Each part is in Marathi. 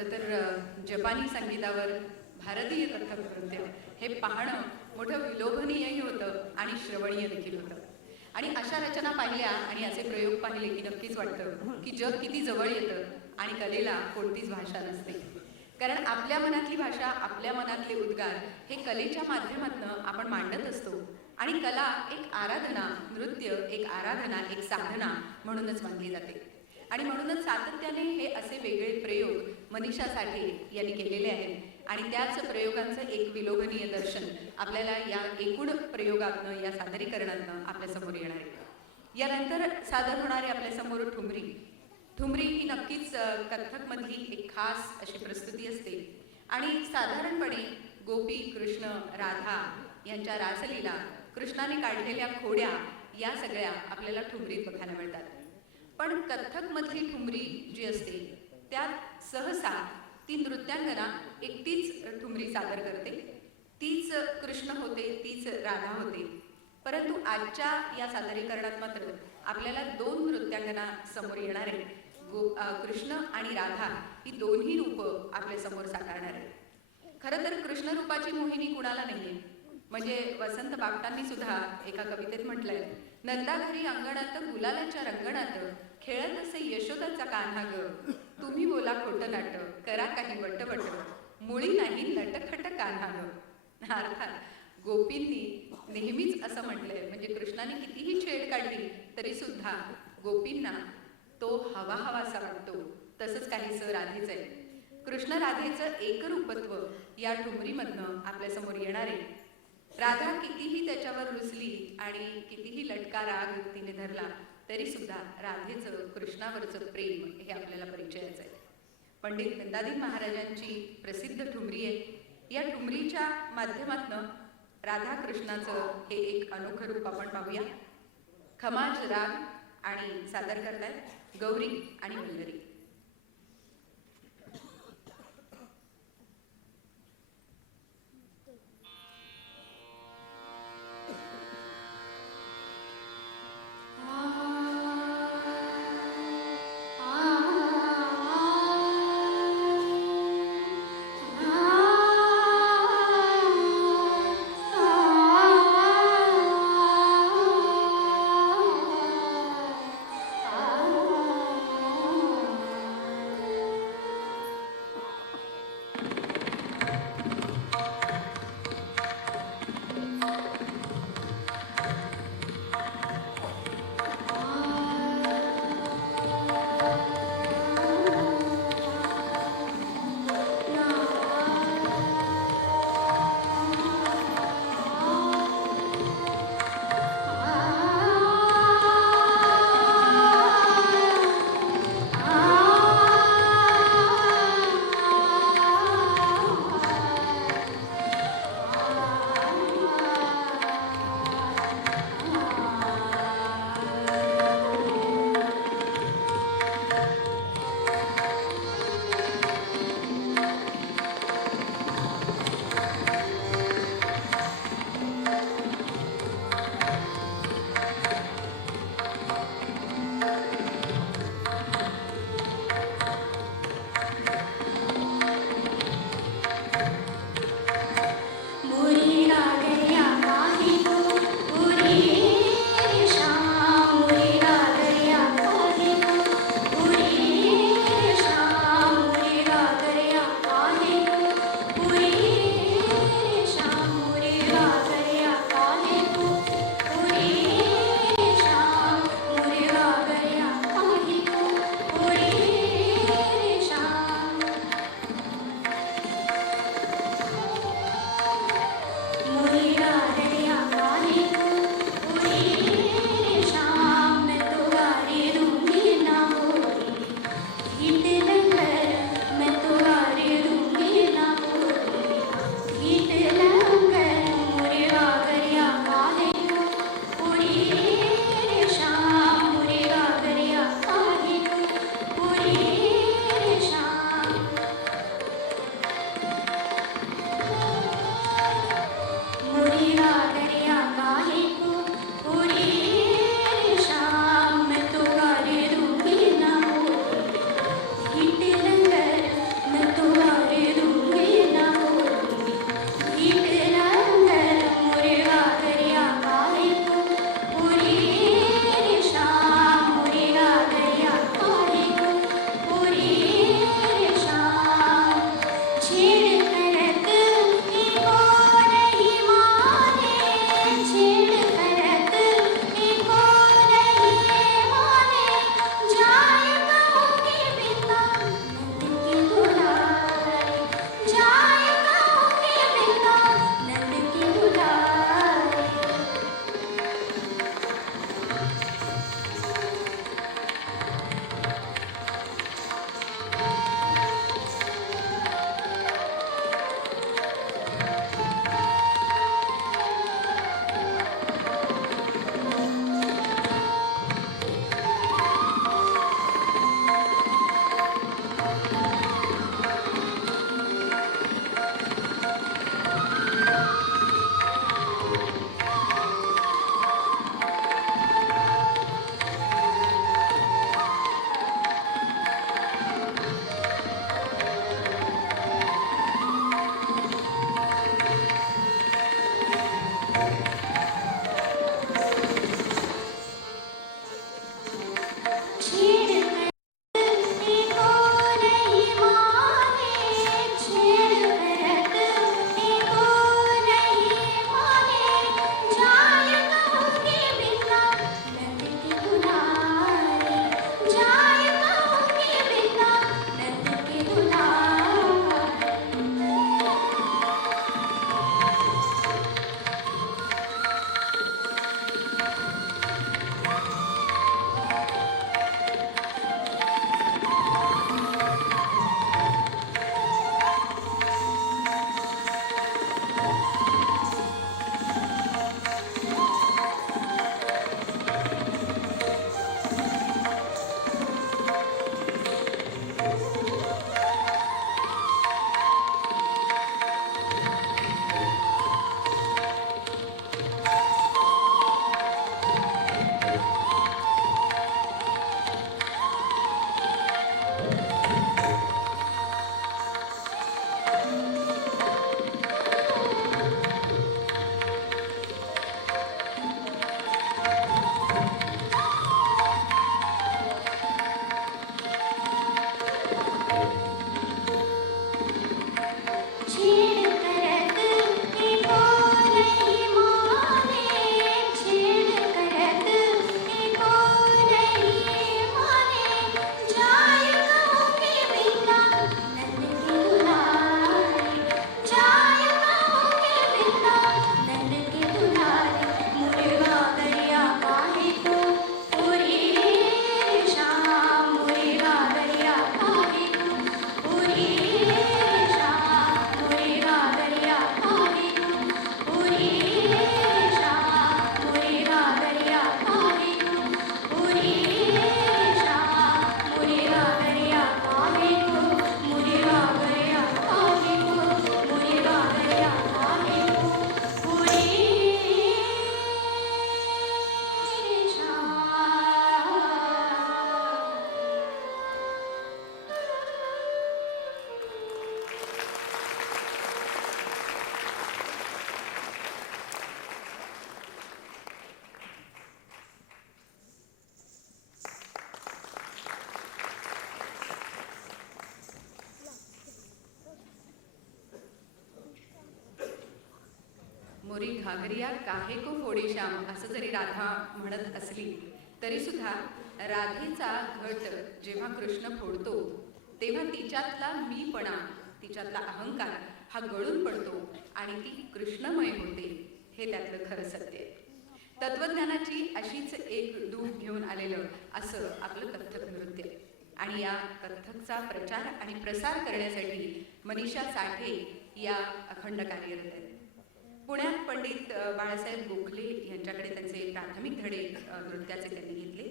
खरं तर जपानी संगीतावर भारतीय कथ्थक नृत्य हे पाहणं मोठं विलोभनीयही होतं आणि श्रवणीय देखील होतं. आणि अशा रचना पाहिल्या आणि असे प्रयोग पाहिले की नक्कीच वाटतं की जग किती जवळ येतं आणि कलेला कोणतीच भाषा नसते. कारण आपल्या मनातली भाषा, आपल्या मनातले उद्गार हे कलेच्या माध्यमातून आपण मांडत असतो. आणि कला एक आराधना, नृत्य एक आराधना, एक साधना म्हणूनच मानली जाते. आणि म्हणूनच सातत्याने हे असे वेगळे प्रयोग मनीषा साठे यांनी केलेले आहेत. आणि त्याच प्रयोगांचं एक विलोभनीय दर्शन आपल्याला या एकूण प्रयोगातनं, या सादरीकरणातनं आपल्यासमोर येणार आहे. यानंतर सादर होणारे आपल्यासमोर ठुमरी. ठुमरी ही नक्कीच कथ्थकमधली एक खास अशी प्रस्तुती असते. आणि साधारणपणे गोपी, कृष्ण, राधा यांच्या रासलीला, कृष्णाने काढलेल्या खोड्या या सगळ्या आपल्याला ठुमरीत बघायला मिळतात. पण कथ्थकमधली ठुमरी जी असते त्यात सहसा ती नृत्यांगना एकटीच ठुमरी सादर करते. तीच कृष्ण होते, तीच राधा होते. परंतु आजच्या या सादरीकरणात मात्र आपल्याला दोन नृत्यांगना समोर येणार आहेत. कृष्ण आणि राधा ही दोन्ही रूपं आपल्या समोर साकारणार आहेत. खरं तर कृष्ण रूपाची मोहिनी कुणाला नाहीये. म्हणजे वसंत बापटांनी सुद्धा एका कवितेत म्हटलंय, नंदा घरी अंगणात गुलालाच्या रंगणात खेळत असे यशोदाचा कान्हा ग, तुम्ही बोला खोटं नाट, करा काही वटवट, मुळी नाही नटखट कान्हा ग. अर्थात गोपींनी नेहमीच असं म्हटलंय, म्हणजे कृष्णाने कितीही छेड काढली तरी सुद्धा गोपींना तो हवा हवासा वाटतो. तसंच काहीसं राधेचं आहे. कृष्ण राधेचं एकरूपत्व या ठुमरीमधनं आपल्यासमोर येणार आहे. राधा कितीही त्याच्यावर रुसली आणि कितीही लटका राग तिने धरला तरी सुद्धा राधेचं कृष्णावरचं प्रेम हे आपल्याला परिचयाचं आहे. पंडित नंदादीन महाराजांची प्रसिद्ध ठुमरी आहे. या ठुमरीच्या माध्यमातनं राधा कृष्णाचं हे एक अनोखं रूप आपण पाहूया. खमाज राग आणि सादर करतायत गौरी आणि वल्लरी. मुरी राधया मोरी घागरिया काहे को फोडी श्याम असं जरी राधा म्हणत असली तरी सुद्धा राधेचा घट जेव्हा कृष्ण फोडतो तेव्हा तिच्यातला मीपणा, तिच्यातला अहंकार हा गळून पडतो आणि ती कृष्णमय होते, हे त्यातलं खरं सत्य आहे. तत्वज्ञानाची अशीच एक डूब घेऊन आलेलं असं आपलं कथ्थक नृत्य. आणि या कथ्थकचा प्रचार आणि प्रसार करण्यासाठी मनीषा साठे या अखंड कार्यरत आहेत. पुण्यात पंडित बाळासाहेब गोखले यांच्याकडे त्यांचे प्राथमिक धडे नृत्याचे त्यांनी घेतले.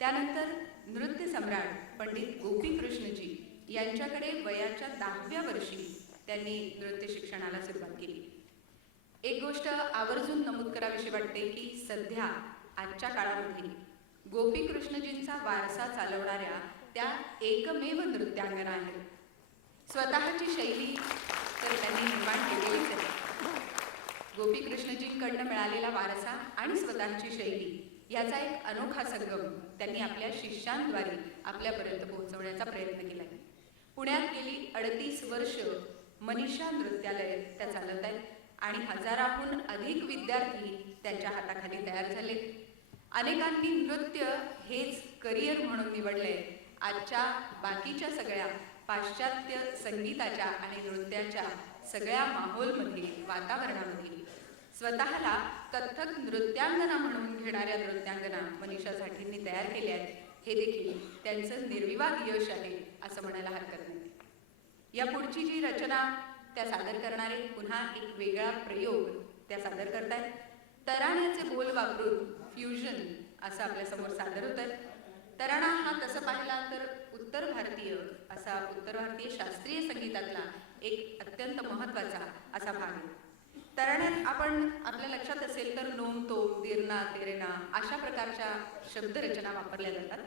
त्यानंतर नृत्य सम्राट पंडित गोपीकृष्णजी यांच्याकडे वयाच्या 10व्या वर्षी त्यांनी नृत्य शिक्षणाला सुरुवात केली. एक गोष्ट आवर्जून नमूद करावीशी वाटते की सध्या आजच्या काळामध्ये गोपीकृष्णजींचा वारसा चालवणाऱ्या त्या एकमेव नृत्यांगना आहेत. स्वतःची शैली तर त्यांनी निर्माण केलेलीच आहे. गोपीकृष्णजींकडनं मिळालेला वारसा आणि स्वतःची शैली याचा एक अनोखा संगम त्यांनी आपल्या शिष्यांद्वारे आपल्यापर्यंत पोहोचवण्याचा प्रयत्न केला. पुण्यात गेली 38 वर्ष मनीषा नृत्यालय त्या चालत आहेत आणि हजाराहून अधिक विद्यार्थी त्यांच्या हाताखाली तयार झाले. अनेकांनी नृत्य हेच करिअर म्हणून निवडले. आजच्या बाकीच्या सगळ्या पाश्चात्य संगीताच्या आणि नृत्याच्या सगळ्या माहोलमध्ये, वातावरणामध्ये स्वतःला कथ्थक नृत्यांगना म्हणून घेणाऱ्या नृत्यांगना मनीषा साठेंनी तयार केल्या आहेत. हे देखील त्यांचं निर्विवाद यश आहे असं म्हणायला हरकत नाही. या पुढची जी रचना त्या सादर करणारे पुन्हा एक वेगळा प्रयोग त्या सादर करतायत. तराण्याचे बोल वापरून फ्युजन असं आपल्यासमोर सादर होत आहे. तराणा हा तसं पाहिला तर उत्तर भारतीय शास्त्रीय संगीतातला एक अत्यंत महत्त्वाचा असा भाग आहे. तराण्यात आपण आपल्या लक्षात असेल तर नोम तोम, दिरणा तेरणा अशा प्रकारच्या शब्दरचना वापरल्या जातात.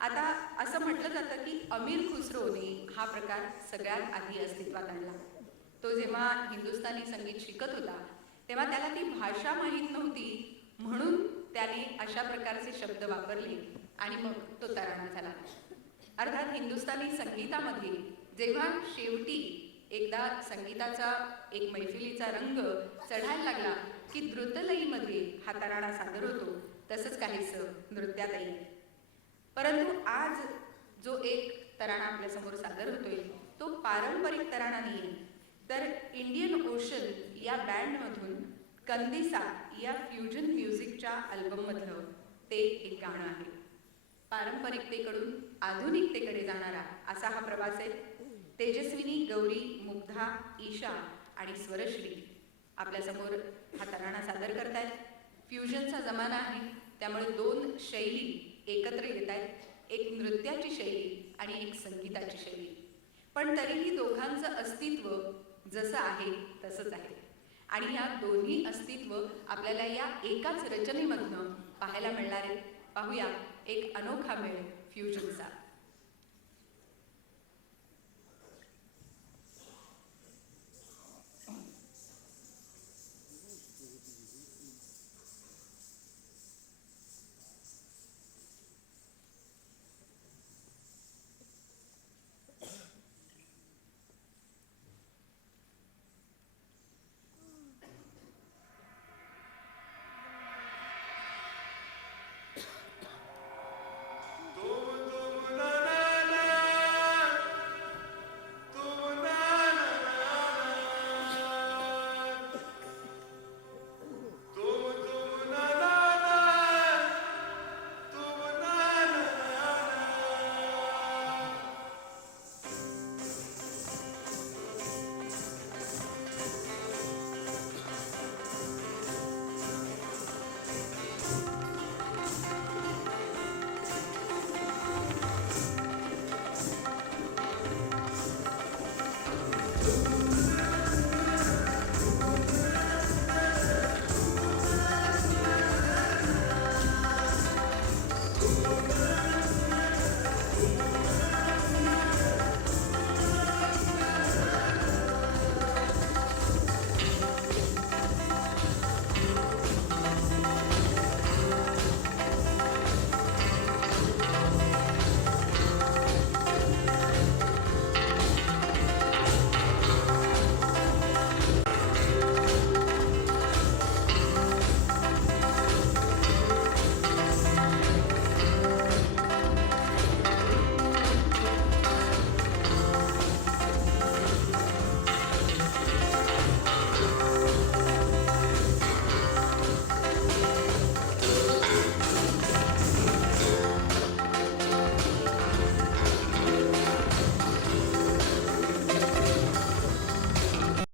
आता असं म्हटलं जातं की अमीर खुसरोने हा प्रकार सगळ्यात आधी अस्तित्वात आणला. तो जेव्हा हिंदुस्थानी संगीत शिकत होता तेव्हा त्याला ती भाषा माहीत नव्हती, म्हणून त्याने अशा प्रकारचे शब्द वापरले आणि मग तो तराणा झाला. अर्थात हिंदुस्थानी संगीतामध्ये जेव्हा शेवटी एकदा संगीताचा एक मैफिलीचा रंग चढायला लागला की द्रुतलयीमध्ये हा तराणा सादर होतो, तसंच काहीसं नृत्यातही. परंतु आज जो एक तराणा आपल्यासमोर सादर होतोय तो पारंपरिक तराणा नाही, तर इंडियन ओशन या बँडमधून कंदिसा या फ्युजन म्युझिकच्या अल्बममधलं ते एक गाणं आहे. पारंपरिकतेकडून आधुनिकतेकडे जाणारा असा हा प्रवास आहे. तेजस्विनी, गौरी, मुग्धा, ईशा आणि स्वरश्री आपल्यासमोर हा तराणा सादर करतायत. फ्युजनचा जमाना आहे, त्यामुळे दोन शैली एकत्र येत आहेत, एक नृत्याची शैली आणि एक संगीताची शैली. पण तरीही दोघांचं अस्तित्व जसं आहे तसंच आहे आणि या दोन्ही अस्तित्व आपल्याला या एकाच रचनेमधनं पाहायला मिळणार आहे. पाहूया एक अनोखा मेळ फ्युजनचा.